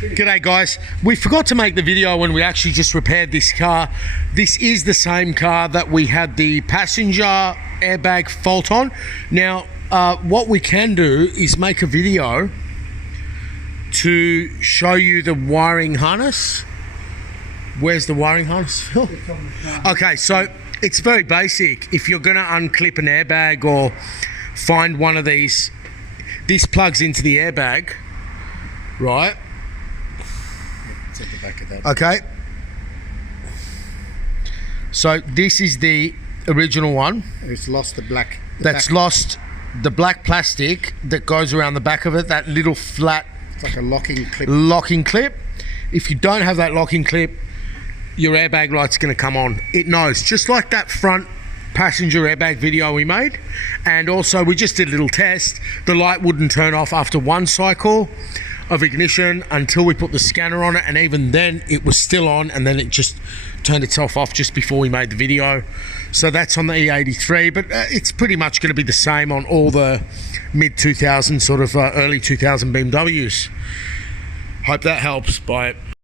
G'day guys, we forgot to make the video when we actually just repaired this car. This is the same car that we had the passenger airbag fault on. Now what we can do is make a video to show you the wiring harness. Where's the wiring harness, Phil? Okay, so it's very basic. If you're going to unclip an airbag or find one of these, this plugs into the airbag, right? It's at the back of that. Okay. So this is the original one. It's lost the black. That's lost the black plastic that goes around the back of it, that little flat. It's like a locking clip. Locking clip. If you don't have that locking clip, your airbag light's going to come on. It knows, just like that front passenger airbag video we made. And also we just did a little test. The light wouldn't turn off after one cycle of ignition until we put the scanner on it, and even then it was still on, and then it just turned itself off just before we made the video. So that's on the E83, but it's pretty much going to be the same on all the mid 2000 sort of early 2000 BMWs. Hope that helps. Bye.